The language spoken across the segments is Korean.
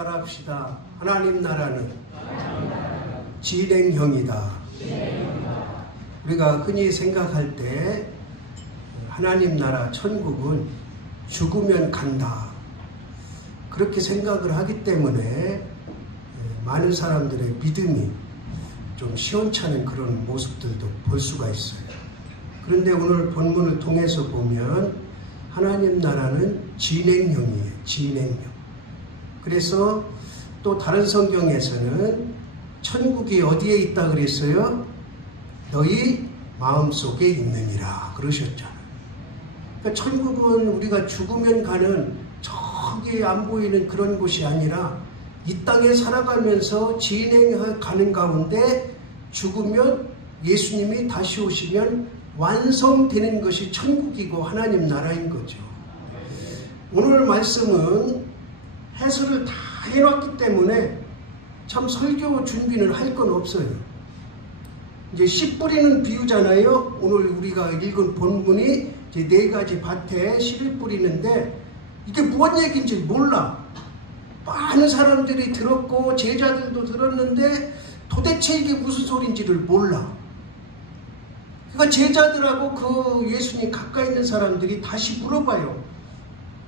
따라합시다. 하나님 나라는 진행형이다. 우리가 흔히 생각할 때 하나님 나라 천국은 죽으면 간다, 그렇게 생각을 하기 때문에 많은 사람들의 믿음이 좀 시원찮은 그런 모습들도 볼 수가 있어요. 그런데 오늘 본문을 통해서 보면 하나님 나라는 진행형이에요. 진행형. 그래서 또 다른 성경에서는 천국이 어디에 있다 그랬어요? 너희 마음속에 있느니라 그러셨잖아요. 그러니까 천국은 우리가 죽으면 가는 저기 안 보이는 그런 곳이 아니라 이 땅에 살아가면서 진행하는 가운데 죽으면 예수님이 다시 오시면 완성되는 것이 천국이고 하나님 나라인 거죠. 오늘 말씀은 해설을 다 해놨기 때문에 참 설교 준비는 할 건 없어요. 이제 씨 뿌리는 비유잖아요. 오늘 우리가 읽은 본문이 이제 4가지 밭에 씨를 뿌리는데 이게 무슨 얘기인지 몰라. 많은 사람들이 들었고 제자들도 들었는데 도대체 이게 무슨 소리인지를 몰라. 그러니까 제자들하고 그 예수님 가까이 있는 사람들이 다시 물어봐요.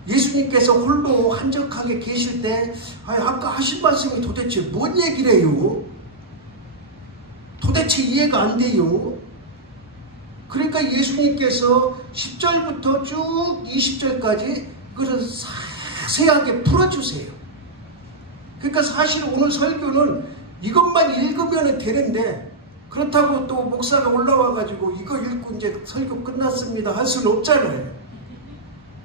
예수님께서 홀로 한적하게 계실 때 아까 하신 말씀이 도대체 뭔 얘기래요? 도대체 이해가 안 돼요. 그러니까 예수님께서 10절부터 쭉 20절까지 그걸 자세하게 풀어주세요. 그러니까 사실 오늘 설교는 이것만 읽으면 되는데 그렇다고 또 목사가 올라와가지고 이거 읽고 이제 설교 끝났습니다 할 수는 없잖아요.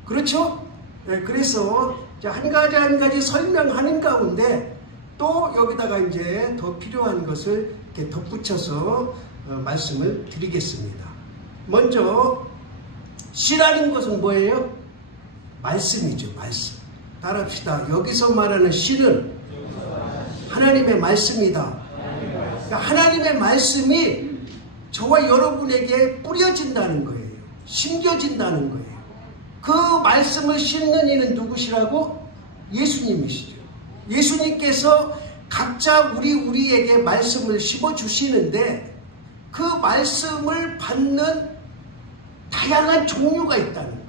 그렇죠? 네, 그래서 한 가지 한 가지 설명하는 가운데 또 여기다가 이제 더 필요한 것을 이렇게 덧붙여서 말씀을 드리겠습니다. 먼저 씨라는 것은 뭐예요? 말씀이죠. 말씀. 따라합시다. 여기서 말하는 씨는 하나님의 말씀이다. 그러니까 하나님의 말씀이 저와 여러분에게 뿌려진다는 거예요. 심겨진다는 거예요. 그 말씀을 심는 이는 누구시라고? 예수님이시죠. 예수님께서 각자 우리에게 말씀을 심어주시는데 그 말씀을 받는 다양한 종류가 있다는 거예요.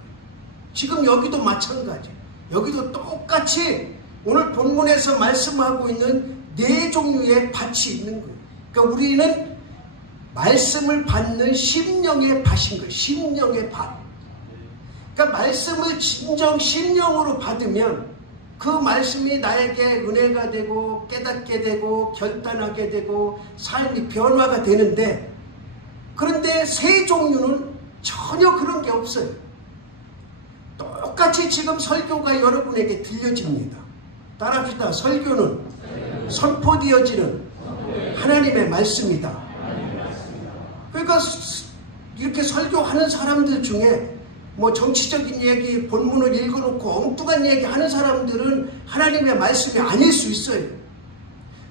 지금 여기도 마찬가지. 여기도 똑같이 오늘 본문에서 말씀하고 있는 4종류의 밭이 있는 거예요. 그러니까 우리는 말씀을 받는 심령의 밭인 거예요. 심령의 밭. 그러니까 말씀을 진정 심령으로 받으면 그 말씀이 나에게 은혜가 되고 깨닫게 되고 결단하게 되고 삶이 변화가 되는데, 그런데 3종류는 전혀 그런 게 없어요. 똑같이 지금 설교가 여러분에게 들려집니다. 따라합시다. 설교는 선포되어지는 하나님의 말씀이다. 그러니까 이렇게 설교하는 사람들 중에 뭐 정치적인 얘기, 본문을 읽어놓고 엉뚱한 얘기 하는 사람들은 하나님의 말씀이 아닐 수 있어요.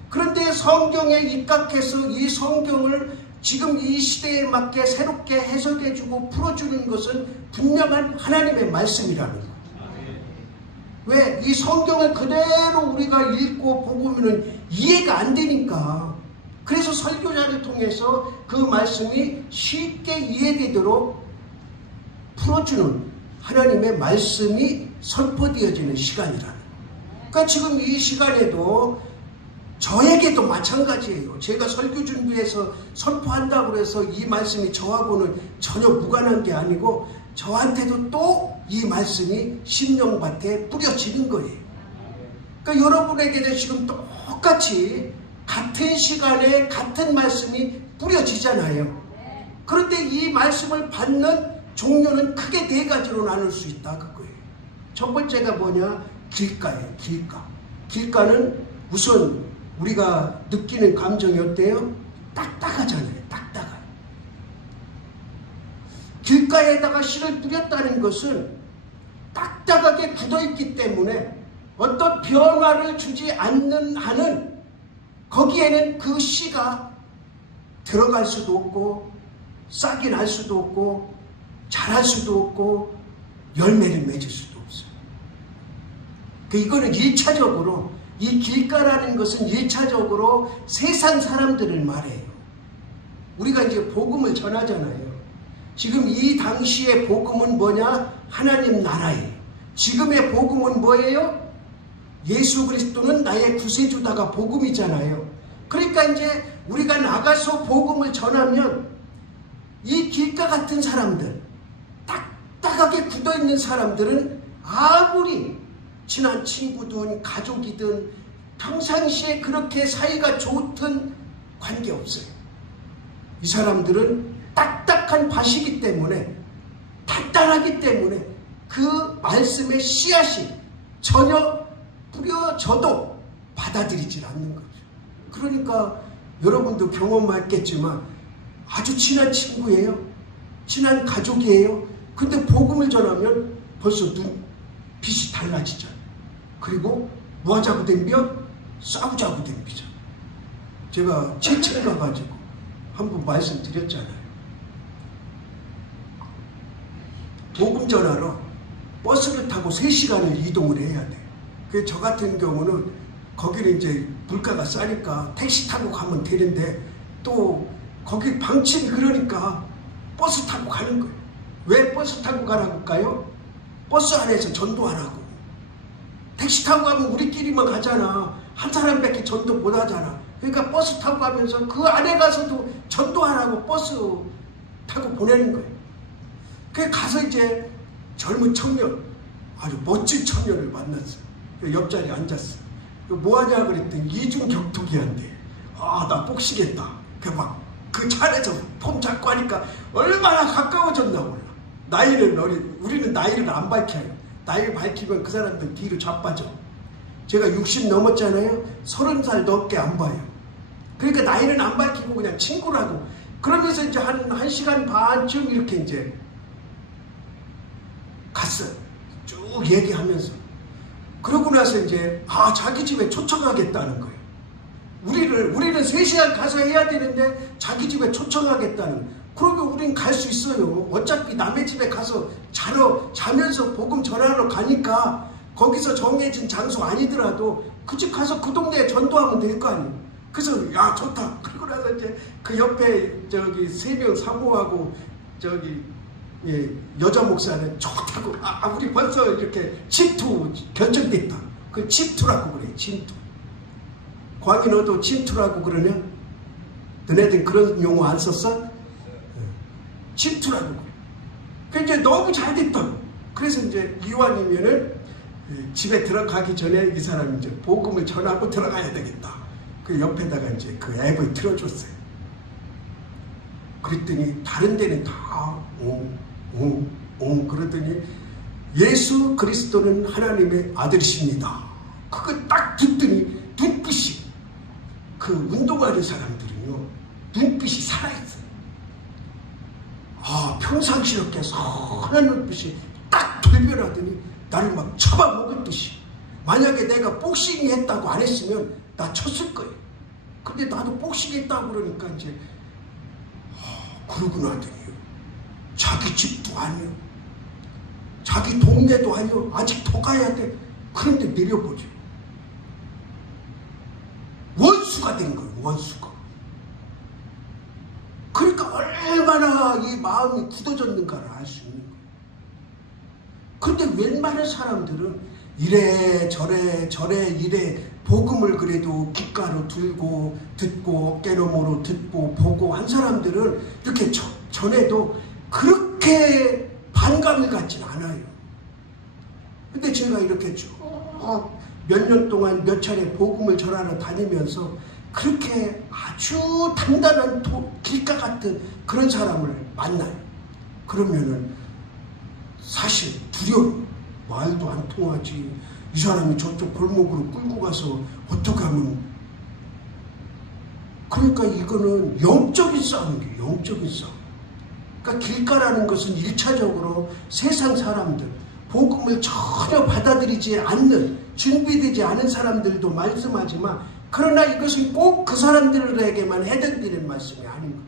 그런데 성경에 입각해서 이 성경을 지금 이 시대에 맞게 새롭게 해석해주고 풀어주는 것은 분명한 하나님의 말씀이라는 거예요. 왜? 이 성경을 그대로 우리가 읽고 보고는 이해가 안 되니까. 그래서 설교자를 통해서 그 말씀이 쉽게 이해되도록 풀어주는 하나님의 말씀이 선포되어지는 시간이라는 거예요. 그러니까 지금 이 시간에도 저에게도 마찬가지예요. 제가 설교 준비해서 선포한다고 해서 이 말씀이 저하고는 전혀 무관한 게 아니고 저한테도 또 이 말씀이 심령밭에 뿌려지는 거예요. 그러니까 여러분에게도 지금 똑같이 같은 시간에 같은 말씀이 뿌려지잖아요. 그런데 이 말씀을 받는 종류는 크게 4가지로 나눌 수 있다 그거예요. 첫 번째가 뭐냐? 길가예요. 길가. 길가는 우선 우리가 느끼는 감정이 어때요? 딱딱하잖아요. 딱딱해요. 길가에다가 씨를 뿌렸다는 것은 딱딱하게 굳어있기 때문에 어떤 변화를 주지 않는 한은 거기에는 그 씨가 들어갈 수도 없고 싹이 날 수도 없고 자랄 수도 없고 열매를 맺을 수도 없어요. 이거는 1차적으로 이 길가라는 것은 1차적으로 세상 사람들을 말해요. 우리가 이제 복음을 전하잖아요. 지금 이 당시의 복음은 뭐냐? 하나님 나라예요. 지금의 복음은 뭐예요? 예수 그리스도는 나의 구세주다가 복음이잖아요. 그러니까 이제 우리가 나가서 복음을 전하면 이 길가 같은 사람들, 딱딱하게 굳어있는 사람들은 아무리 친한 친구든 가족이든 평상시에 그렇게 사이가 좋든 관계없어요. 이 사람들은 딱딱한 밭이기 때문에, 단단하기 때문에 그 말씀의 씨앗이 전혀 뿌려져도 받아들이질 않는 거죠. 그러니까 여러분도 경험했겠지만 아주 친한 친구예요. 친한 가족이에요. 근데 복음을 전하면 벌써 눈빛이 달라지잖아요. 그리고 뭐 하자고 덤벼? 싸우자고 덤비죠. 제가 체천 가가지고 한번 말씀드렸잖아요. 복음 전하러 버스를 타고 3시간을 이동을 해야 돼요. 그래서 저 같은 경우는 거기는 이제 물가가 싸니까 택시 타고 가면 되는데 또 거기 방침이 그러니까 버스 타고 가는 거예요. 왜 버스 타고 가라고 할까요? 버스 안에서 전도하라고. 택시 타고 가면 우리끼리만 가잖아. 한 사람밖에 전도 못 하잖아. 그러니까 버스 타고 가면서 그 안에 가서도 전도하라고 버스 타고 보내는 거예요. 그래서 가서 이제 젊은 청년, 아주 멋진 청년을 만났어요. 옆자리에 앉았어요. 뭐 하냐 그랬더니 이중격투기 한대. 아, 나 복시겠다. 그 차 안에서 폼 잡고 하니까 얼마나 가까워졌나 몰라. 나이는 우리는 나이를 안 밝혀요. 나이를 밝히면 그 사람들 뒤로 자빠져. 제가 60 넘었잖아요. 30살 넘게 안 봐요. 그러니까 나이는 안 밝히고 그냥 친구라고. 그러면서 이제 한 1시간 반쯤 이렇게 이제 갔어요. 쭉 얘기하면서. 그러고 나서 이제 자기 집에 초청하겠다는 거예요. 우리는 3시간 가서 해야 되는데 자기 집에 초청하겠다는. 그러면 우린 갈 수 있어요. 어차피 남의 집에 가서 자면서 복음 전하러 가니까 거기서 정해진 장소 아니더라도 그 집 가서 그 동네에 전도하면 될 거 아니에요. 그래서 야 좋다. 그러고 나서 이제 그 옆에 저기 3명 사모하고 저기 여자 목사는 좋다고. 우리 벌써 이렇게 침투 결정됐다. 그 침투라고 그래. 침투. 광희 너도 침투라고 그러냐? 너네들 그런 용어 안 썼어? 침투라고 그래. 그 이제 너무 잘 됐다. 그래서 이제 이완이면은 집에 들어가기 전에 이 사람이 이제 복음을 전하고 들어가야 되겠다. 그 옆에다가 이제 그 앱을 틀어줬어요. 그랬더니 다른 데는 다 그러더니 예수 그리스도는 하나님의 아들이십니다. 그거 딱 듣더니 눈빛이, 그 운동하는 사람들은요 눈빛이 살아있어요. 평상시럽게 선한 눈빛이 딱 돌변하더니 나를 막 잡아먹었듯이. 만약에 내가 복싱 했다고 안 했으면 나 쳤을 거예요. 근데 나도 복싱 했다고 그러니까 이제 그러고 나더니요 자기 집도 아니요, 자기 동네도 아니요, 아직 더 가야 돼. 그런데 내려보죠. 원수가 된 거예요. 원수가. 그러니까 얼마나 이 마음이 굳어졌는가를 알 수 있는 거예요. 그런데 웬만한 사람들은 이래 저래 이래 복음을 그래도 귓가로 들고 듣고 어깨너머로 듣고 보고 한 사람들은 이렇게 전해도 그렇게 반감을 갖진 않아요. 근데 제가 이렇게 쭉 몇 년 동안 몇 차례 복음을 전하러 다니면서 그렇게 아주 단단한 길가 같은 그런 사람을 만나요. 그러면은 사실 두려워. 말도 안 통하지. 이 사람이 저쪽 골목으로 끌고 가서 어떻게 하면. 그러니까 이거는 영적인 싸움이에요. 영적인 싸움. 그러니까 길가라는 것은 1차적으로 세상 사람들, 복음을 전혀 받아들이지 않는, 준비되지 않은 사람들도 말씀하지만, 그러나 이것은 꼭 그 사람들에게만 해당되는 말씀이 아닌 거예요.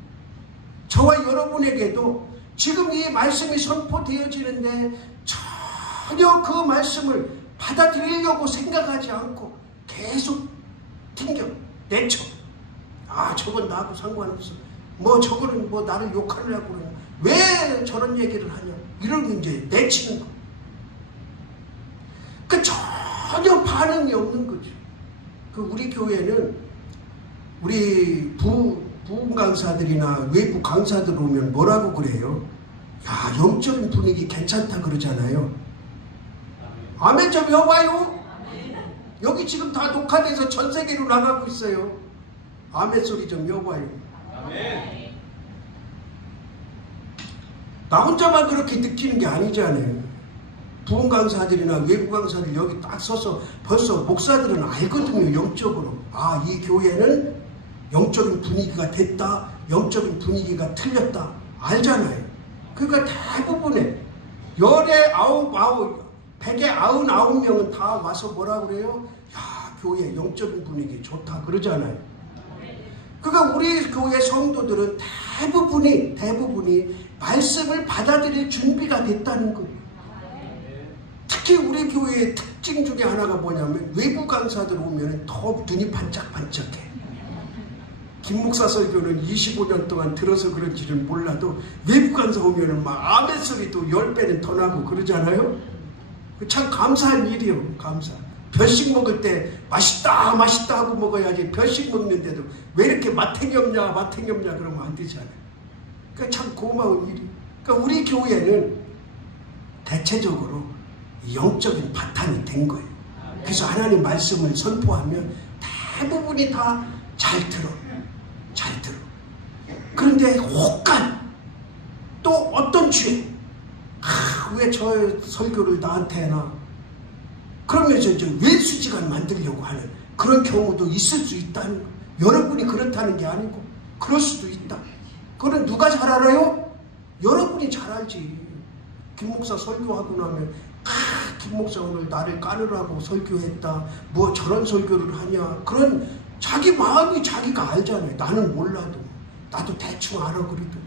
저와 여러분에게도 지금 이 말씀이 선포되어지는데 전혀 그 말씀을 받아들이려고 생각하지 않고 계속 튕겨 내쳐. 아, 저건 나하고 상관없어. 뭐 저거는 뭐 나를 욕하려고 그러냐. 왜 저런 얘기를 하냐. 이런 이제 내치는 거. 그 전혀 반응이 없는 거죠. 그 우리 교회는 우리 부흥 강사들이나 외부 강사들 오면 뭐라고 그래요? 야, 영적인 분위기 괜찮다 그러잖아요. 아멘 좀 여봐요. 여기 지금 다 녹화돼서 전 세계로 나가고 있어요. 아멘 소리 좀 여봐요. 아멘. 나 혼자만 그렇게 느끼는 게 아니잖아요. 부흥 강사들이나 외부 강사들 여기 딱 서서 벌써 목사들은 알거든요. 영적으로. 아, 이 교회는 영적인 분위기가 됐다. 영적인 분위기가 틀렸다. 알잖아요. 그러니까 대부분의 열에 100에 99명은 다 와서 뭐라 그래요? 야, 교회 영적인 분위기 좋다 그러잖아요. 그러니까 우리 교회 성도들은 대부분이 말씀을 받아들일 준비가 됐다는 거예요. 특히 우리 교회의 특징 중에 하나가 뭐냐면 외부 강사들 오면 더 눈이 반짝반짝해. 김 목사 설교는 25년 동안 들어서 그런지는 몰라도 외부 강사 오면 막 아멘 소리도 10배는 더 나고 그러잖아요. 참 감사한 일이요. 감사. 별식 먹을 때 맛있다 하고 먹어야지. 별식 먹는데도 왜 이렇게 마탱이 없냐 그러면 안 되잖아요. 그러니까 참 고마운 일이에요. 그러니까 우리 교회는 대체적으로 영적인 바탕이 된 거예요. 그래서 하나님 말씀을 선포하면 대부분이 다 잘 들어. 그런데 혹간 또 어떤 죄, 왜 저 설교를 나한테 해나? 그러면서 이제 왼수지간 만들려고 하는 그런 경우도 있을 수 있다는 거예요. 여러분이 그렇다는 게 아니고 그럴 수도 있다. 그건 누가 잘 알아요? 여러분이 잘 알지. 김 목사 설교하고 나면 김 목사 오늘 나를 까느라고 설교했다. 뭐 저런 설교를 하냐. 그런 자기 마음이 자기가 알잖아요. 나는 몰라도. 나도 대충 알아 그래도.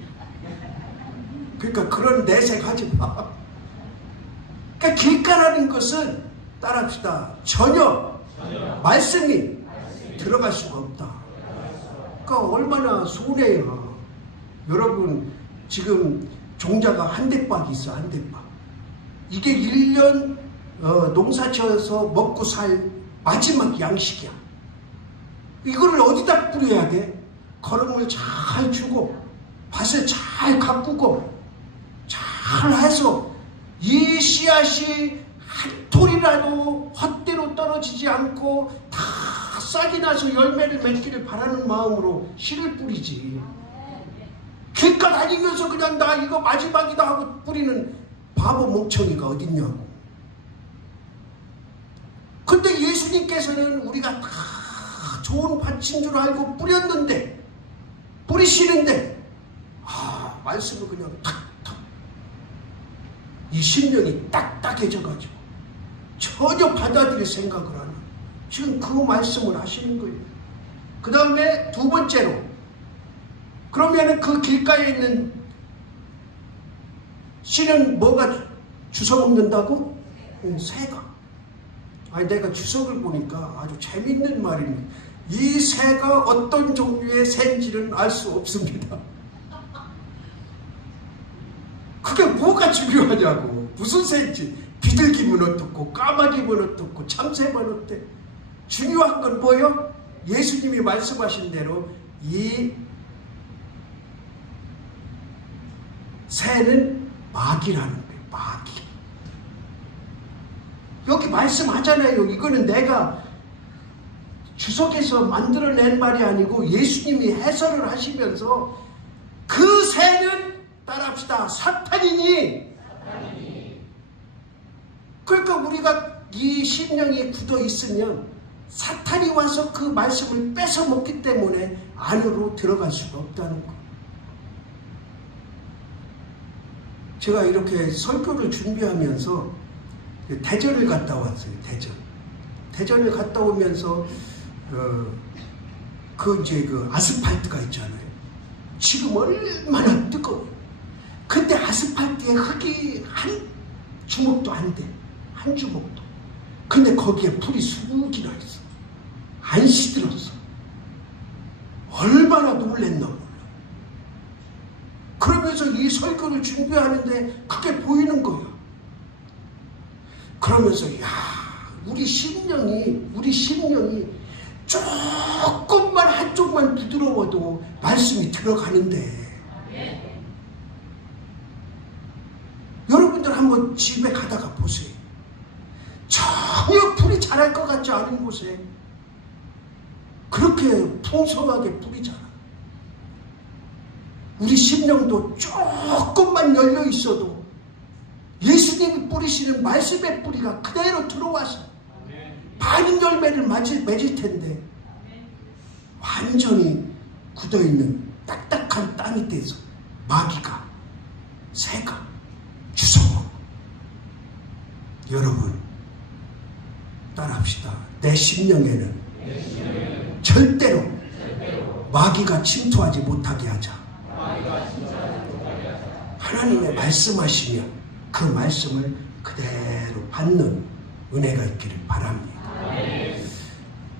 그러니까 그런 내색하지 마. 그러니까 길가라는 것은 따라합시다. 전혀 말씀이 들어갈 수가 없다. 그러니까 얼마나 손해야. 여러분 지금 종자가 한 대박이 있어. 한 대박. 이게 1년 농사 지어서 먹고 살 마지막 양식이야. 이거를 어디다 뿌려야 돼? 거름을 잘 주고 밭을 잘 가꾸고 잘 해서 이 씨앗이 한 톨이라도 헛되로 떨어지지 않고 다 싹이 나서 열매를 맺기를 바라는 마음으로 씨를 뿌리지. 길가 다니면서 그냥 나 이거 마지막이다 하고 뿌리는 바보 멍청이가 어딨냐고. 근데 예수님께서는 우리가 다 좋은 밭인 줄 알고 뿌렸는데, 뿌리시는데 말씀을 그냥 탁탁 이 심령이 딱딱해져가지고 전혀 받아들일 생각을 안 하고 지금 그 말씀을 하시는 거예요. 그 다음에 두 번째로, 그러면 그 길가에 있는 씨는 뭐가 주워먹는다고? 새가. 아니 내가 주석을 보니까 아주 재밌는 말입니다. 이 새가 어떤 종류의 새인지는 알 수 없습니다. 그게 뭐가 중요하냐고. 무슨 새인지. 비둘기면 어떻고 까마귀면 어떻고 참새면 어때. 중요한 건 뭐예요? 예수님이 말씀하신 대로 이 새는 마귀라는 거예요. 마귀. 여기 말씀하잖아요. 이거는 내가 주석에서 만들어낸 말이 아니고 예수님이 해설을 하시면서 그 새는 따라합시다. 사탄이니. 그러니까 우리가 이 심령이 굳어 있으면 사탄이 와서 그 말씀을 뺏어 먹기 때문에 안으로 들어갈 수가 없다는 거. 제가 이렇게 설교를 준비하면서 대전을 갔다 왔어요. 대전을 갔다 오면서 그 아스팔트가 있잖아요. 지금 얼마나 뜨거워. 근데 아스팔트에 흙이 한 주먹도 안 돼. 한 주먹도. 근데 거기에 불이 수기나 있어. 안 시들었어. 얼마나 놀랬나 몰라. 그러면서 이 설교를 준비하는데 그게 보이는 거야. 그러면서 우리 심령이 조금만 한쪽만 부드러워도 말씀이 들어가는데 여러분들 한번 집에 가다가 보세요. 전혀 불이 자랄 것 같지 않은 곳에 그렇게 풍성하게 불이 자라. 우리 심령도 조금만 열려 있어도 예수님이 뿌리시는 말씀의 뿌리가 그대로 들어와서 많은 열매를 맺을 텐데 완전히 굳어있는 딱딱한 땅이 돼서 마귀가, 새가 주워먹고. 여러분 따라합시다. 내 심령에는 절대로 마귀가 침투하지 못하게 하자. 하나님의 말씀하시면 그 말씀을 그대로 받는 은혜가 있기를 바랍니다.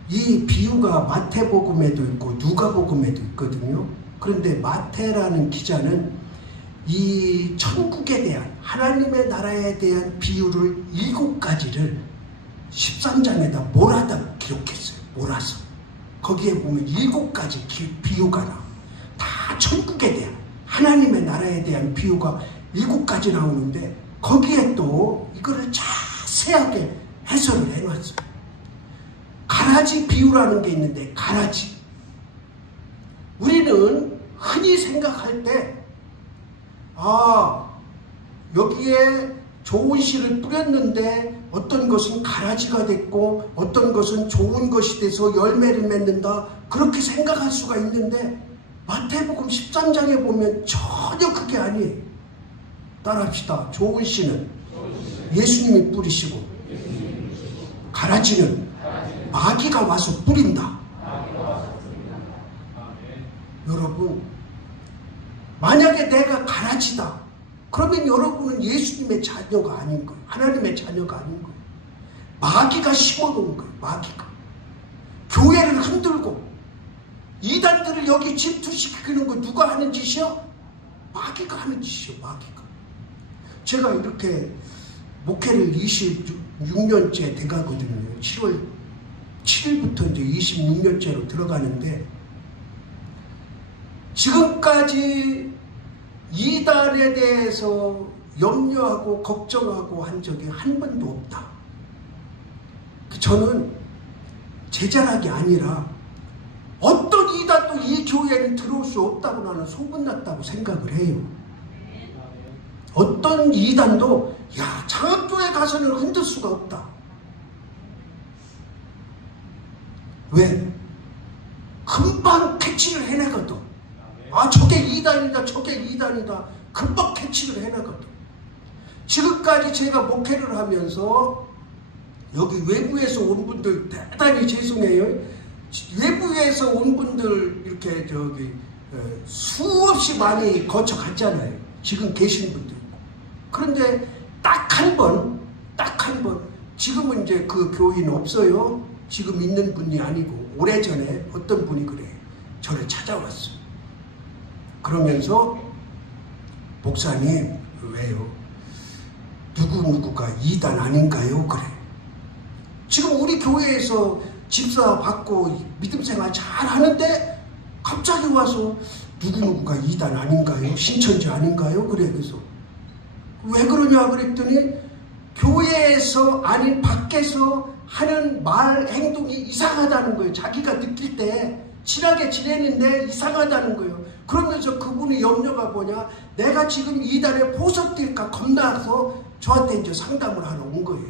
이 비유가 마태복음에도 있고 누가복음에도 있거든요. 그런데 마태라는 기자는 이 천국에 대한, 하나님의 나라에 대한 비유를 7가지를 13장에다 몰아다 기록했어요. 몰아서 거기에 보면 7가지 비유가 나와. 다 천국에 대한, 하나님의 나라에 대한 비유가 7가지 나오는데 거기에 또 이거를 자세하게 해설을 해놨어요. 가라지 비유라는 게 있는데, 가라지, 우리는 흔히 생각할 때 여기에 좋은 씨를 뿌렸는데 어떤 것은 가라지가 됐고 어떤 것은 좋은 것이 돼서 열매를 맺는다, 그렇게 생각할 수가 있는데 마태복음 13장에 보면 전혀 그게 아니에요. 따라합시다. 좋은 씨는 예수님이 뿌리시고 가라지는 마귀가 와서 뿌린다. 여러분, 만약에 내가 가라지다, 그러면 여러분은 예수님의 자녀가 아닌 거예요. 하나님의 자녀가 아닌 거예요. 마귀가 심어놓은 거예요. 마귀가 교회를 흔들고 이단들을 여기 침투시키는 거 누가 하는 짓이요? 마귀가 하는 짓이요. 마귀가. 제가 이렇게 목회를 26년째 돼가거든요. 7월 7일부터 이제 26년째로 들어가는데 지금까지 이단에 대해서 염려하고 걱정하고 한 적이 한 번도 없다. 저는 제 자락이 아니라 어떤 이단도 이 교회는 들어올 수 없다고 나는 소문났다고 생각을 해요. 어떤 이단도 장학교에 가서는 흔들 수가 없다. 왜? 금방 캐치를 해내거든. 저게 이단이다, 저게 이단이다, 금방 캐치를 해내거든. 지금까지 제가 목회를 하면서 여기 외부에서 온 분들 대단히 죄송해요. 외부에서 온 분들 이렇게 수없이 많이 거쳐갔잖아요. 지금 계신 분들. 그런데 딱 한 번, 지금은 이제 그 교인 없어요. 지금 있는 분이 아니고 오래전에 어떤 분이 그래 저를 찾아왔어요. 그러면서 목사님, 왜요? 누구누구가 이단 아닌가요? 그래. 지금 우리 교회에서 집사 받고 믿음생활 잘 하는데 갑자기 와서 누구누구가 이단 아닌가요? 신천지 아닌가요? 그래. 그래서 왜 그러냐 그랬더니 교회에서 아닌 밖에서 하는 말 행동이 이상하다는 거예요. 자기가 느낄 때 친하게 지내는데 이상하다는 거예요. 그러면서 그분의 염려가 뭐냐, 내가 지금 이단에 포섭될까 겁나서 저한테 이제 상담을 하러 온 거예요.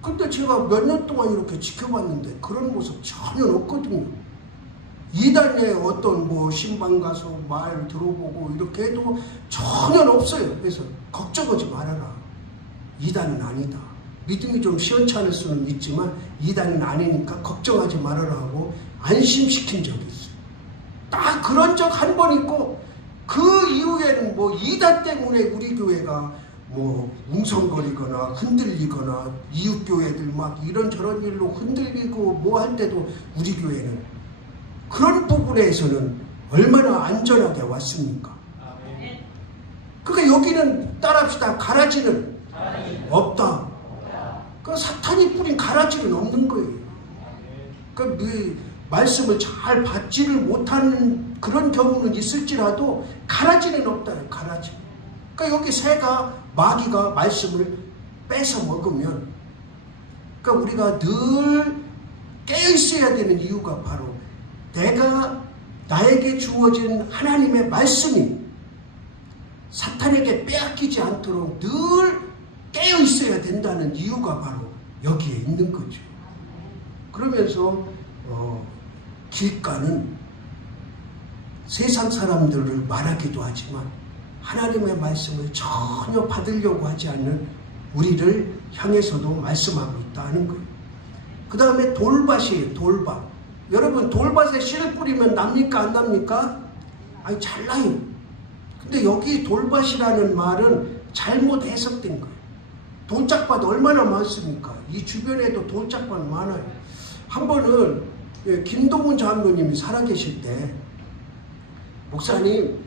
근데 제가 몇 년 동안 이렇게 지켜봤는데 그런 모습 전혀 없거든요. 이단에 어떤 신방 가서 말 들어보고 이렇게 해도 전혀 없어요. 그래서 걱정하지 말아라. 이단은 아니다. 믿음이 좀 시원찮을 수는 있지만 이단은 아니니까 걱정하지 말아라 하고 안심시킨 적이 있어요. 딱 그런 적 한 번 있고 그 이후에는 이단 때문에 우리 교회가 뭐 웅성거리거나 흔들리거나 이웃교회들 막 이런저런 일로 흔들리고 뭐 할 때도 우리 교회는 그런 부분에서는 얼마나 안전하게 왔습니까? 그러니까 여기는 따라합시다. 가라지는 없다. 그 사탄이 뿌린 가라지는 없는 거예요. 그러니까 말씀을 잘 받지를 못하는 그런 경우는 있을지라도 가라지는 없다. 가라지. 그러니까 여기 새가 마귀가 말씀을 뺏어 먹으면 그러니까 우리가 늘 깨어 있어야 되는 이유가 바로 나에게 주어진 하나님의 말씀이 사탄에게 빼앗기지 않도록 늘 깨어 있어야 된다는 이유가 바로 여기에 있는 거죠. 그러면서 길가는 세상 사람들을 말하기도 하지만 하나님의 말씀을 전혀 받으려고 하지 않는 우리를 향해서도 말씀하고 있다는 거예요. 그 다음에 돌밭이에요. 돌밭. 여러분 돌밭에 씨를 뿌리면 납니까 안 납니까? 아니 잘 나요. 근데 여기 돌밭이라는 말은 잘못 해석된 거예요. 돌짝밭 얼마나 많습니까? 이 주변에도 돌짝밭 많아요. 한 번은 김동훈 장로님이 살아계실 때 목사님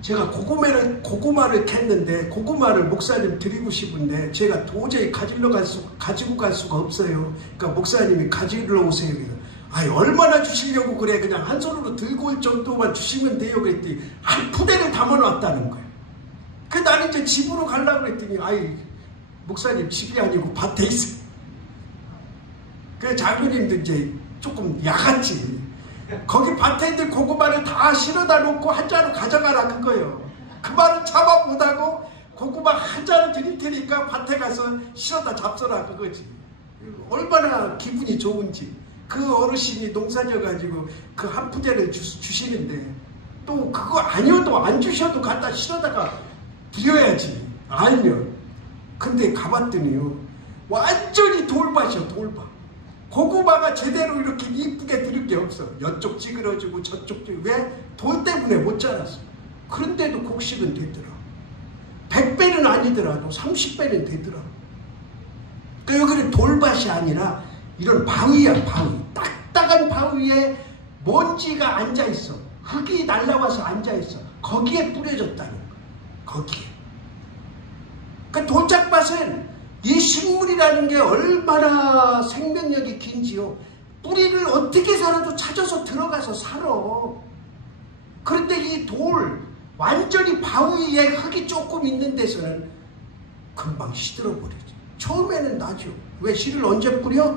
제가 고구마를 캤는데 고구마를 목사님 드리고 싶은데 제가 도저히 가지고 갈 수가 없어요. 그러니까 목사님이 가지러 오세요. 아니 얼마나 주시려고 그래. 그냥 한 손으로 들고 올 정도만 주시면 돼요. 그랬더니 한 푸대를 담아놨다는 거예요. 나는 이제 집으로 가려고 그랬더니 아이 목사님 집이 아니고 밭에 있어요. 그래서 장로님도 이제 조금 야갔지. 거기 밭에 있는 고구마를 다 실어다 놓고 한 자루 가져가라 그거예요. 그 말은 참아 못하고 고구마 한 자루 드릴 테니까 밭에 가서 실어다 잡숴라 그거지. 얼마나 기분이 좋은지. 그 어르신이 농사져가지고 그 한 푸대를 주시는데 또 그거 아니어도 안 주셔도 갖다 실어다가 드려야지. 알면. 근데 가봤더니요 완전히 돌밭이요. 돌밭. 고구마가 제대로 이렇게 이쁘게 들은 게 없어. 이쪽 찌그러지고 저쪽 찌그러지고. 왜? 돌 때문에 못 자랐어. 그런데도 곡식은 되더라. 100배는 아니더라도 30배는 되더라. 그러니까 여기는 돌밭이 아니라 이런 바위야. 바위. 딱딱한 바위에 먼지가 앉아있어. 흙이 날라와서 앉아있어. 거기에 뿌려졌다는 거야. 거기에. 그러니까 돌짝밭은 이 식물이라는 게 얼마나 생명력이 긴지요. 뿌리를 어떻게 살아도 찾아서 들어가서 살아. 그런데 이 돌 완전히 바위에 흙이 조금 있는 데서는 금방 시들어버리죠. 처음에는 나죠. 왜 씨를 언제 뿌려?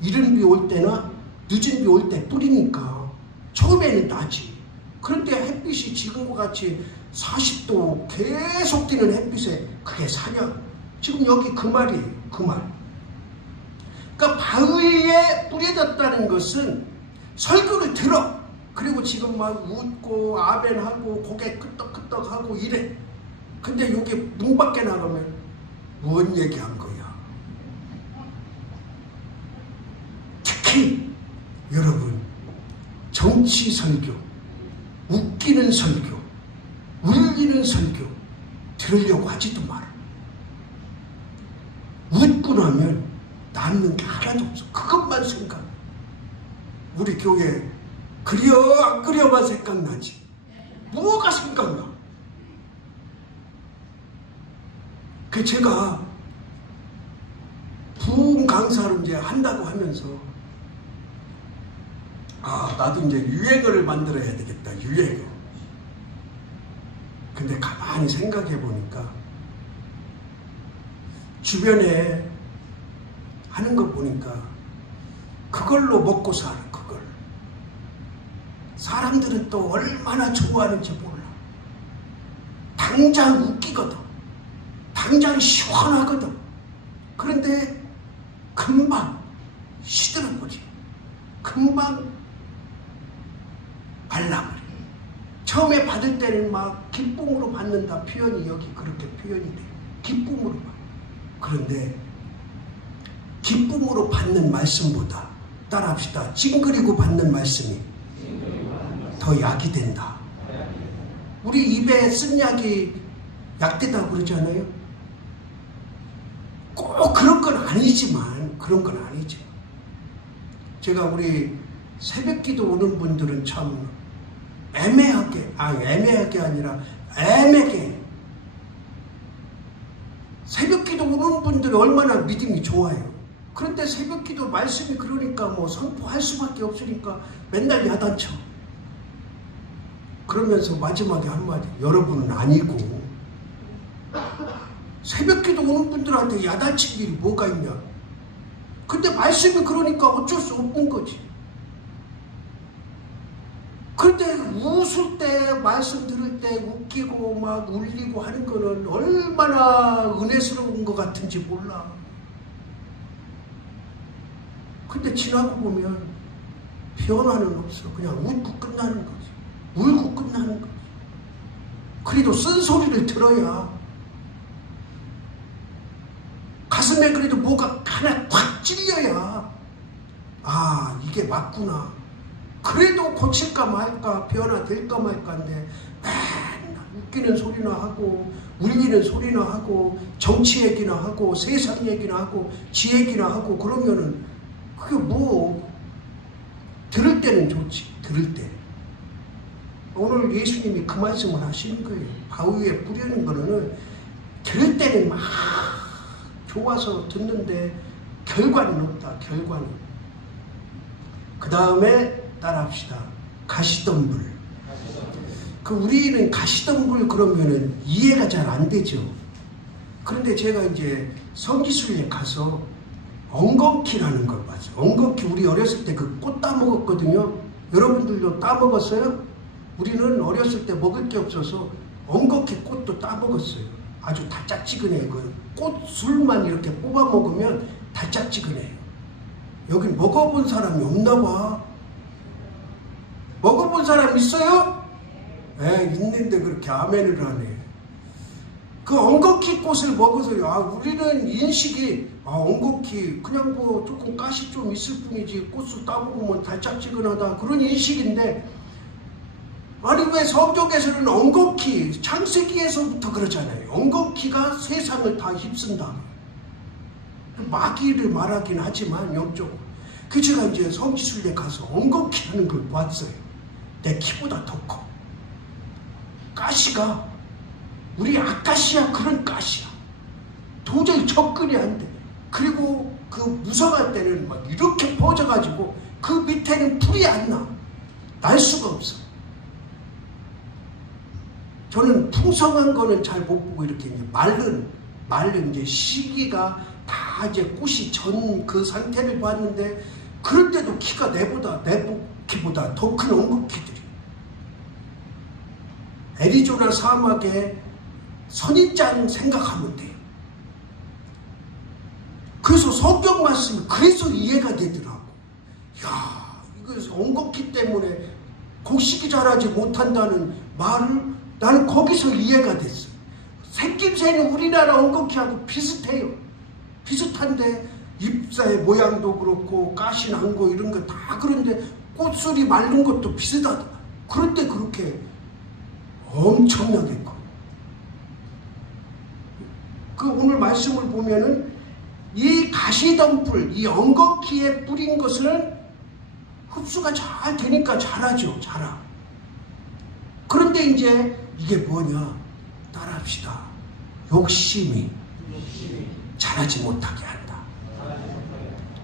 이른 비 올 때나 늦은 비 올 때 뿌리니까 처음에는 나지. 그런데 햇빛이 지금과 같이 40도 계속 뛰는 햇빛에 그게 사냐? 지금 여기 그 말이에요. 그 말. 그러니까 바위에 뿌려졌다는 것은 설교를 들어. 그리고 지금 막 웃고 아멘하고 고개 끄덕끄덕하고 이래. 근데 여기 문 밖에 나가면 뭔 얘기한 거야. 특히 여러분 정치 설교, 웃기는 설교, 울리는 설교 들으려고 하지도 마라. 웃고 나면 남는 게 하나도 없어. 그것만 생각. 우리 교회 그려 안 그려만 생각나지. 뭐가 생각나? 그 제가 부흥 강사로 이제 한다고 하면서 나도 이제 유행어를 만들어야 되겠다. 유행어. 근데 가만히 생각해 보니까 주변에 하는 거 보니까 그걸로 먹고 살아. 그걸. 사람들은 또 얼마나 좋아하는지 몰라. 당장 웃기거든. 당장 시원하거든. 그런데 금방 시들어버려. 금방 발라버려. 처음에 받을 때는 막 기쁨으로 받는다 표현이 여기 그렇게 표현이 돼. 기쁨으로 받. 그런데 기쁨으로 받는 말씀보다 따라합시다. 찡그리고 받는 말씀이 더 약이 된다. 우리 입에 쓴 약이 약되다고 그러잖아요. 꼭 그런 건 아니지만, 제가 우리 새벽기도 오는 분들은 참 애매하게 아니라 애매하게 새벽기도 오는 분들이 얼마나 믿음이 좋아요. 그런데 새벽기도 말씀이 그러니까 뭐 선포할 수밖에 없으니까 맨날 야단쳐. 그러면서 마지막에 한마디, 여러분은 아니고. 새벽기도 오는 분들한테 야단칠 일이 뭐가 있냐. 근데 말씀이 그러니까 어쩔 수 없는 거지. 그런데 웃을 때, 말씀 들을 때 웃기고 막 울리고 하는 거는 얼마나 은혜스러운 것 같은지 몰라. 근데 지나고 보면 변화는 없어. 그냥 웃고 끝나는 거지. 울고 끝나는 거지. 그래도 쓴소리를 들어야 가슴에 그래도 뭐가 하나 탁 찔려야 아, 이게 맞구나. 그래도 고칠까 말까, 변화될까 말까인데 맨날 웃기는 소리나 하고 울리는 소리나 하고 정치 얘기나 하고 세상 얘기나 하고 지 얘기나 하고 그러면은 그게 뭐 들을 때는 좋지. 들을 때 오늘 예수님이 그 말씀을 하시는 거예요. 바위 위에 뿌리는 거는 들을 때는 막 좋아서 듣는데 결과는 없다. 결과는. 그 다음에 따라합시다. 가시덤불. 우리는 가시덤불 그러면은 이해가 잘 안 되죠. 그런데 제가 이제 성지순례 가서 엉겅퀴라는 걸 봤어요. 엉겅퀴 우리 어렸을 때 그 꽃 따먹었거든요. 여러분들도 따먹었어요? 우리는 어렸을 때 먹을 게 없어서 엉겅퀴 꽃도 따먹었어요. 아주 달짝지근해요. 그 꽃술만 이렇게 뽑아 먹으면 달짝지근해요. 여기 먹어본 사람이 없나 봐. 먹어본 사람 있어요? 네, 있는데 그렇게 아멘을 하네. 그 엉겅퀴 꽃을 먹어서요. 아, 우리는 인식이 엉겅퀴 그냥 뭐 조금 가시 좀 있을 뿐이지 꽃을 따먹으면 달짝지근하다 그런 인식인데, 아니 왜 성경에서는 엉겅퀴 창세기에서부터 그러잖아요. 엉겅퀴가 세상을 다 휩쓴다. 마귀를 말하긴 하지만 영적으로. 그 제가 이제 성지순례 가서 엉겅퀴 하는 걸 봤어요. 내 키보다 더 커. 가시가 우리 아카시아 그런 가시야. 도저히 접근이 안 돼. 그리고 그 무성할 때는 막 이렇게 퍼져가지고 그 밑에는 풀이 안 나. 날 수가 없어. 저는 풍성한 거는 잘 못 보고 이렇게 이제 마른 이제 시기가 다 이제 꽃이 전 그 상태를 봤는데, 그런데도 키가 내 키보다 더 큰 엉겅퀴들이. 애리조나 사막에 선인장 생각하면 돼요. 그래서 성경 말씀이 그래서 이해가 되더라고. 야, 이거 엉겅퀴 때문에 곡식이 자라지 못한다는 말을 나는 거기서 이해가 됐어. 생김새는 우리나라 엉겅퀴하고 비슷해요. 비슷한데 잎사의 모양도 그렇고 가시 난 거 이런 거 다 그런데 꽃술이 마른 것도 비슷하다. 그런데 그렇게 엄청나게 커. 그 오늘 말씀을 보면은 이 가시덤불, 이 엉겅퀴에 뿌린 것은 흡수가 잘 되니까 자라죠. 자라. 그런데 이제 이게 뭐냐? 따라합시다. 욕심이 자라지 못하게 한다.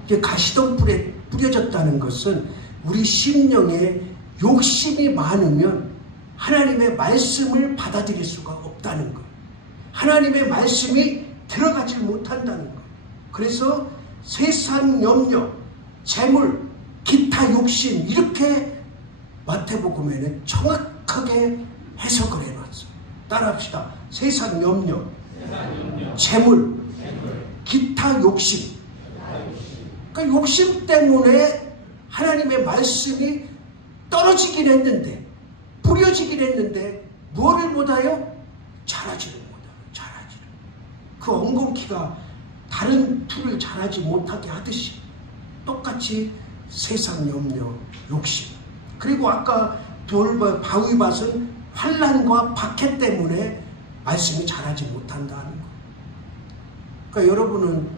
이게 가시덤불에 뿌려졌다는 것은 우리 심령에 욕심이 많으면 하나님의 말씀을 받아들일 수가 없다는 것. 하나님의 말씀이 들어가지 못한다는 것. 그래서 세상 염려, 재물, 기타 욕심 이렇게 마태복음에는 정확하게 해석을 해놨어요. 따라합시다. 세상 염려, 재물, 기타 욕심. 그러니까 욕심 때문에 하나님의 말씀이 떨어지긴 했는데, 뿌려지긴 했는데 뭐를 못하여? 자라지를 못하여. 자라지를. 그 엉겅퀴가 다른 풀을 자라지 못하게 하듯이 똑같이 세상 염려, 욕심. 그리고 아까 바위밭은 환난과 박해 때문에 말씀이 자라지 못한다는 거. 그러니까 여러분은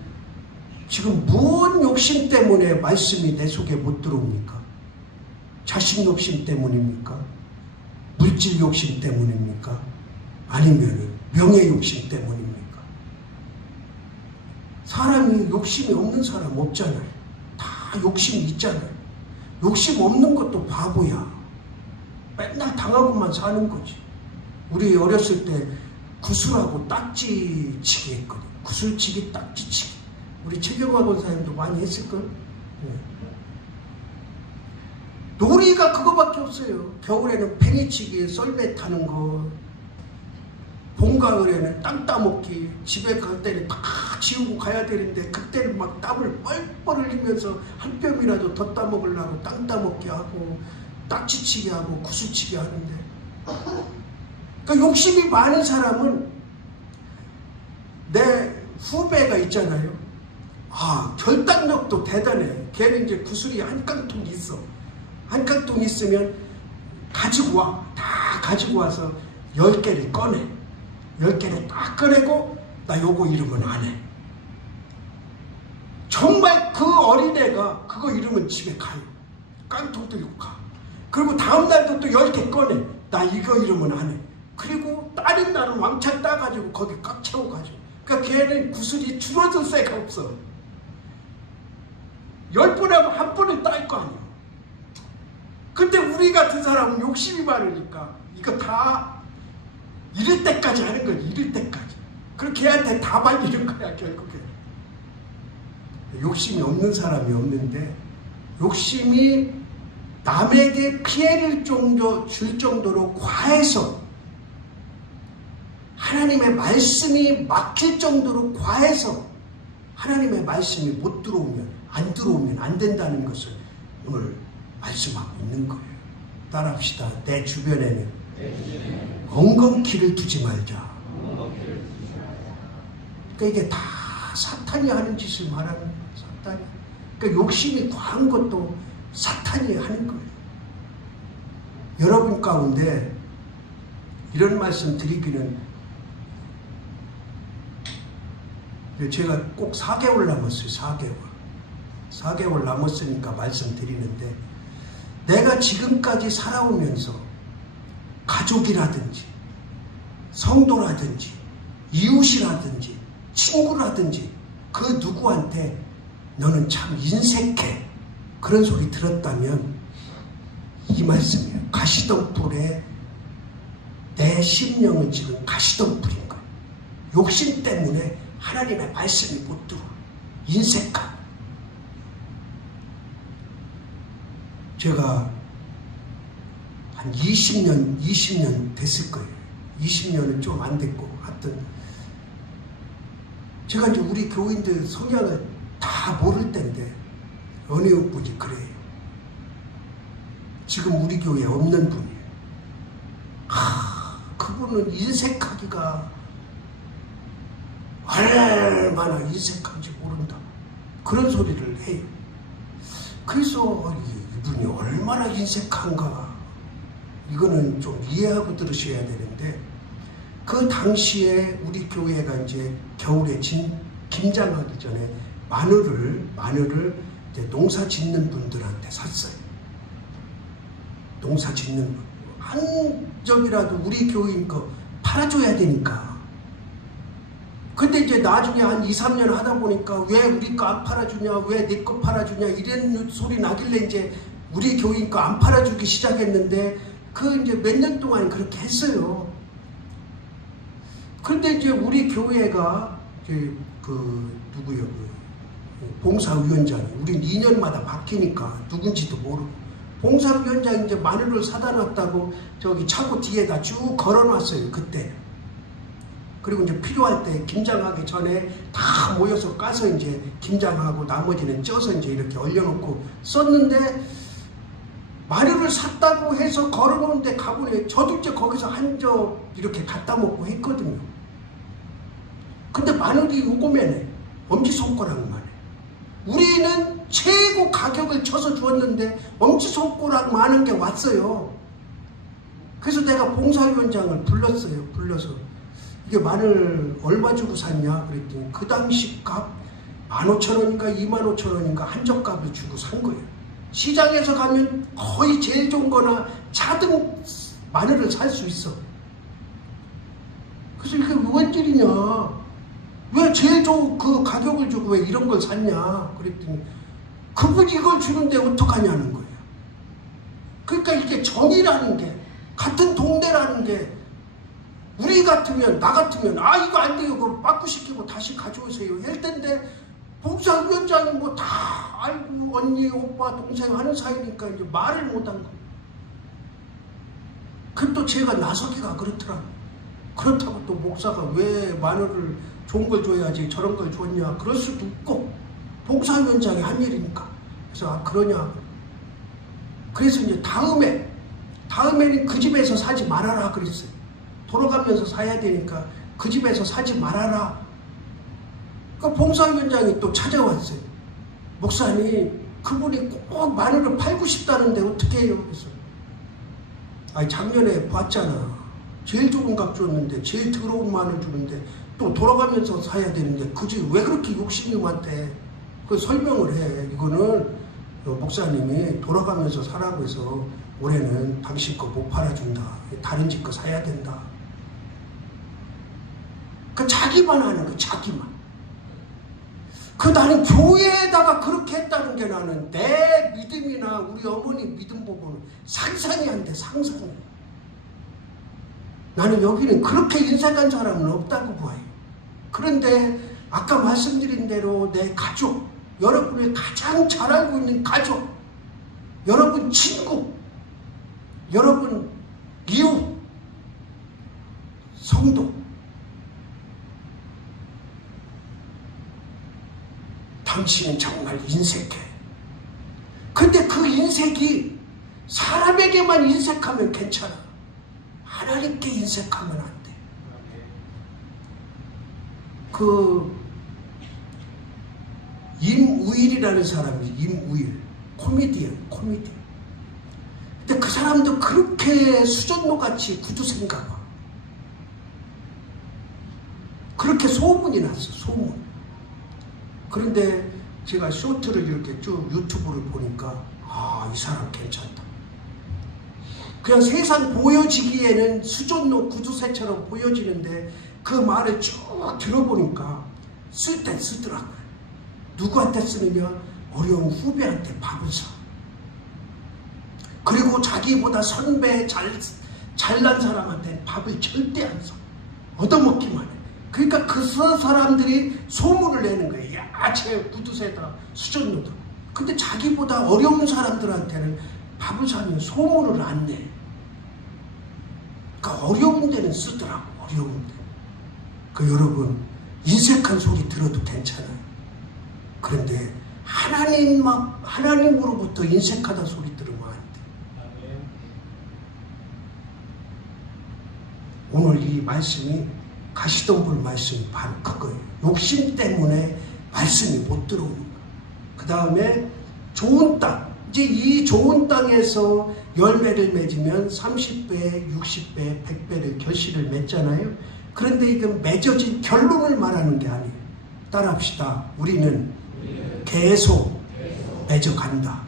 지금 무슨 욕심 때문에 말씀이 내 속에 못 들어옵니까? 자식 욕심 때문입니까? 물질 욕심 때문입니까? 아니면 명예 욕심 때문입니까? 사람이 욕심이 없는 사람 없잖아요. 다 욕심이 있잖아요. 욕심 없는 것도 바보야. 맨날 당하고만 사는 거지. 우리 어렸을 때 구슬하고 딱지치기 했거든. 구슬치기, 딱지치기. 우리 최경화 권사님도 많이 했을걸? 네. 놀이가 그거밖에 없어요. 겨울에는 팽이치기, 썰매 타는 거, 봄, 가을에는 땅 따먹기, 집에 갈 때는 다 지우고 가야 되는데 그때는 막 땀을 뻘뻘 흘리면서 한 뼘이라도 더 따먹으려고 땅 따먹기 하고 딱지치기 하고 구슬치기 하는데, 그러니까 욕심이 많은 사람은, 내 후배가 있잖아요. 결단력도 대단해. 걔는 이제 구슬이 한 깡통 있어. 한 깡통 있으면 가지고 와. 다 가지고 와서 10개를 꺼내. 10개를 딱 꺼내고, 나 요거 잃으면 안 해. 정말 그 어린애가 그거 잃으면 집에 가요. 깡통 들고 가. 그리고 다음날도 또 10개 꺼내. 나 이거 잃으면 안 해. 그리고 다른 날은 왕창 따가지고 거기 꽉 채워 가지고. 그러니까 걔는 구슬이 줄어들 새가 없어. 10번 하면 한 번은 딸 거 아니야. 근데 우리 같은 사람은 욕심이 많으니까 이거 다 잃을 때까지 하는 거지. 잃을 때까지. 그럼 걔한테 다 말리는 거야 결국에. 욕심이 없는 사람이 없는데, 욕심이 남에게 피해를 줄 정도로 과해서, 하나님의 말씀이 막힐 정도로 과해서 하나님의 말씀이 못 들어오면, 안 들어오면 안 된다는 것을 오늘 말씀하고 있는 거예요. 따라합시다. 내 주변에는 엉겅퀴를 두지 말자. 그러니까 이게 다 사탄이 하는 짓을 말하는 거예요. 사탄이. 그러니까 욕심이 과한 것도 사탄이 하는 거예요. 여러분 가운데 이런 말씀 드리기는, 제가 꼭 4개월 남았어요. 4개월 남았으니까 말씀드리는데, 내가 지금까지 살아오면서 가족이라든지 성도라든지 이웃이라든지 친구라든지 그 누구한테 너는 참 인색해, 그런 소리 들었다면 이 말씀이에요. 가시덤불에 내 심령은 지금 가시덤불인 거예요. 욕심 때문에 하나님의 말씀이 못 들어와. 인색함. 제가 한 20년 됐을 거예요. 20년은 좀 안 됐고, 하여튼 제가 이제 우리 교인들 성향을 다 모를 때인데 어느 분이 그래요. 지금 우리 교회에 없는 분이에요. 그분은 인색하기가 얼마나 인색한지 모른다, 그런 소리를 해요. 그래서 이분이 얼마나 인색한가, 이거는 좀 이해하고 들으셔야 되는데, 그 당시에 우리 교회가 이제 겨울에 김장하기 전에 마늘을 이제 농사 짓는 분들한테 샀어요. 농사 짓는 분. 한 점이라도 우리 교인 거 팔아줘야 되니까. 근데 이제 나중에 한 2, 3년 하다 보니까 왜 우리 거 안 팔아주냐, 왜 내 거 팔아주냐, 이런 소리 나길래 이제 우리 교인 거 안 팔아주기 시작했는데, 그 이제 몇 년 동안 그렇게 했어요. 그런데 이제 우리 교회가 누구요? 봉사위원장이, 우린 2년마다 바뀌니까 누군지도 모르고, 봉사위원장이 이제 마늘을 사다 놨다고 저기 차고 뒤에다 쭉 걸어놨어요, 그때. 그리고 이제 필요할 때 김장하기 전에 다 모여서 까서 이제 김장하고 나머지는 쪄서 이제 이렇게 얼려놓고 썼는데, 마늘을 샀다고 해서 걸어놓은데 가보니 저도 이제 거기서 한 점 이렇게 갖다 먹고 했거든요. 근데 마늘이 요거면에 엄지손가락만 해. 우리는 최고 가격을 쳐서 주었는데 엄지손가락 많은 게 왔어요. 그래서 내가 봉사위원장을 불렀어요. 불러서 이게 마늘 얼마 주고 샀냐 그랬더니 그 당시 값 15,000원인가 25,000원인가 한정값을 주고 산 거예요. 시장에서 가면 거의 제일 좋은 거나 차등 마늘을 살 수 있어. 그래서 이게 웬일이냐, 왜 제일 좋은 그 가격을 주고 왜 이런 걸 샀냐 그랬더니 그분이 이걸 주는데 어떡하냐는 거예요. 그러니까 이게 정의라는 게, 같은 동네라는 게, 우리 같으면, 나 같으면 이거 안 돼요, 그거 빠꾸시키고 다시 가져오세요 할 텐데, 봉사위원장이 뭐 다 알고 언니, 오빠, 동생 하는 사이니까 이제 말을 못한 거예요. 그 또 제가 나서기가 그렇더라고요. 그렇다고 또 목사가 왜 마늘을 좋은 걸 줘야지 저런 걸 줬냐 그럴 수도 없고, 봉사위원장이 한 일이니까. 그래서 그러냐. 그래서 이제 다음에는 그 집에서 사지 말아라 그랬어요. 돌아가면서 사야 되니까 그 집에서 사지 말아라. 그러니까 봉사위원장이 또 찾아왔어요. 목사님, 그분이 꼭 마늘을 팔고 싶다는데 어떻게 해요? 그래서 작년에 봤잖아. 제일 좋은 값 줬는데, 제일 더러운 마늘 주는데 또 돌아가면서 사야 되는데 굳이 왜 그렇게 욕심이 많대? 그 설명을 해. 이거는 목사님이 돌아가면서 사라고 해서 올해는 당신 거 못 팔아준다. 다른 집 거 사야 된다. 그 자기만 하는 거, 자기만. 나는 교회에다가 그렇게 했다는 게 나는 내 믿음이나 우리 어머니 믿음 보고는 상상이 안 돼, 상상이. 나는 여기는 그렇게 인색한 사람은 없다고 봐요. 그런데 아까 말씀드린 대로 내 가족, 여러분이 가장 잘 알고 있는 가족, 여러분 친구, 여러분 이웃, 성도, 당신은 정말 인색해. 근데 그 인색이 사람에게만 인색하면 괜찮아. 하나님께 인색하면 안 돼. 임우일이라는 사람이, 임우일, 코미디언. 근데 그 사람도 그렇게 수전노같이 구두쇠인가 봐. 그렇게 소문이 났어, 소문. 그런데 제가 쇼트를 이렇게 쭉 유튜브를 보니까 이 사람 괜찮다. 그냥 세상 보여지기에는 수전노 구두쇠처럼 보여지는데 그 말을 쭉 들어보니까 쓸 땐 쓰더라고요. 누구한테 쓰느냐? 어려운 후배한테 밥을 사. 그리고 자기보다 선배 잘난 사람한테 밥을 절대 안 사. 얻어먹기만 해. 그러니까 그 사람들이 소문을 내는 거예요. 야, 쟤 구두쇠다, 수전노다. 근데 자기보다 어려운 사람들한테는 밥을 사면 소문을 안 내. 그러니까 어려운 데는 쓰더라고, 어려운 데. 여러분, 인색한 소리 들어도 괜찮아요. 그런데 하나님으로부터 인색하다 소리 들으면 안 돼. 오늘 이 말씀이 가시덤불 말씀이 바로 그거예요. 욕심 때문에 말씀이 못 들어오는 거예요. 그 다음에 좋은 땅. 이제 이 좋은 땅에서 열매를 맺으면 30배, 60배, 100배를 결실을 맺잖아요. 그런데 이건 맺어진 결론을 말하는 게 아니에요. 따라합시다. 우리는 계속 맺어간다.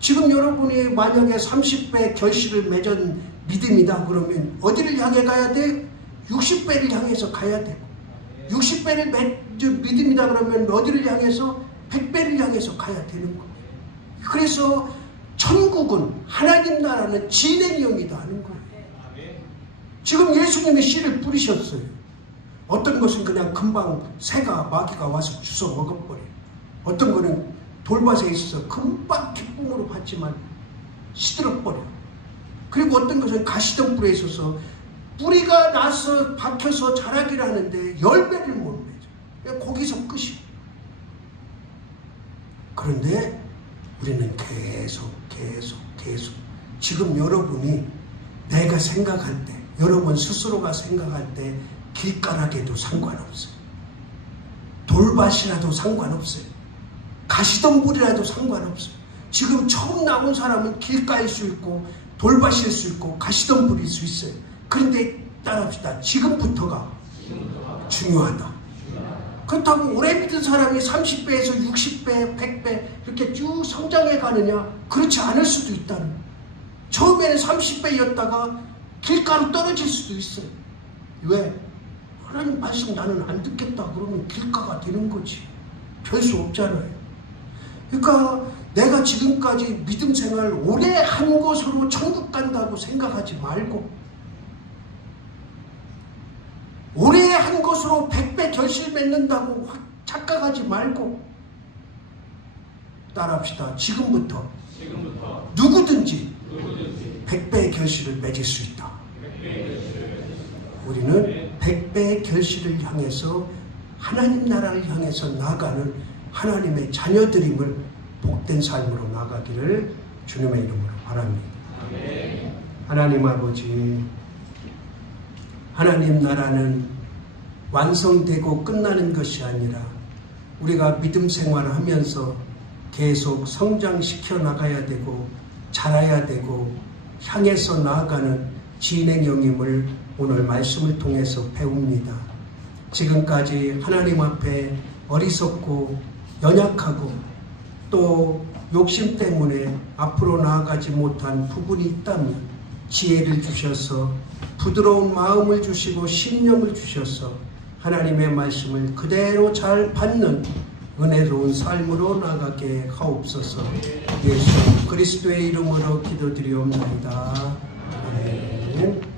지금 여러분이 만약에 30배 결실을 맺은 믿음이다 그러면 어디를 향해 가야 돼? 60배를 향해서 가야 되고, 60배를 맺은 믿음이다 그러면 어디를 향해서? 100배를 향해서 가야 되는 거예요. 그래서 천국은, 하나님 나라는 진행형이다 하는 거예요. 지금 예수님이 씨를 뿌리셨어요. 어떤 것은 그냥 금방 새가, 마귀가 와서 주워 먹어버려요. 어떤 거는 돌밭에 있어서 금방 기쁨으로 받지만 시들어버려요. 그리고 어떤 것은 가시덤불에 있어서 뿌리가 나서 박혀서 자라기를 하는데 열매를 못 맺어. 거기서 끝이에요. 그런데 우리는 계속 지금 여러분이 내가 생각할 때, 여러분 스스로가 생각할 때 길가락에도 상관없어요. 돌밭이라도 상관없어요. 가시덤불이라도 상관없어요. 지금 처음 나온 사람은 길가일 수 있고 돌밭일 수 있고 가시덤불일 수 있어요. 그런데 따라합시다. 지금부터가 중요하다. 그렇다고 오래 믿은 사람이 30배에서 60배, 100배 이렇게 쭉 성장해 가느냐? 그렇지 않을 수도 있다는. 처음에는 30배였다가 길가로 떨어질 수도 있어요. 왜? 하나님 말씀 나는 안 듣겠다 그러면 길가가 되는 거지. 별 수 없잖아요. 그러니까 내가 지금까지 믿음 생활 오래 한 것으로 천국 간다고 생각하지 말고, 오래 한 것으로 100배 결실 맺는다고 착각하지 말고, 따라합시다. 지금부터 누구든지 100배의 결실을 맺을 수 있다. 우리는 100배의 결실을 향해서 하나님 나라를 향해서 나가는 하나님의 자녀들임을 복된 삶으로 나가기를 주님의 이름으로 바랍니다. 하나님 아버지, 하나님 나라는 완성되고 끝나는 것이 아니라 우리가 믿음 생활을 하면서 계속 성장시켜 나가야 되고 자라야 되고 향해서 나아가는 진행형임을 오늘 말씀을 통해서 배웁니다. 지금까지 하나님 앞에 어리석고 연약하고 또 욕심 때문에 앞으로 나아가지 못한 부분이 있다면 지혜를 주셔서 부드러운 마음을 주시고 신령을 주셔서 하나님의 말씀을 그대로 잘 받는 은혜로운 삶으로 나가게 하옵소서. 예수 그리스도의 이름으로 기도드리옵나이다. 아멘.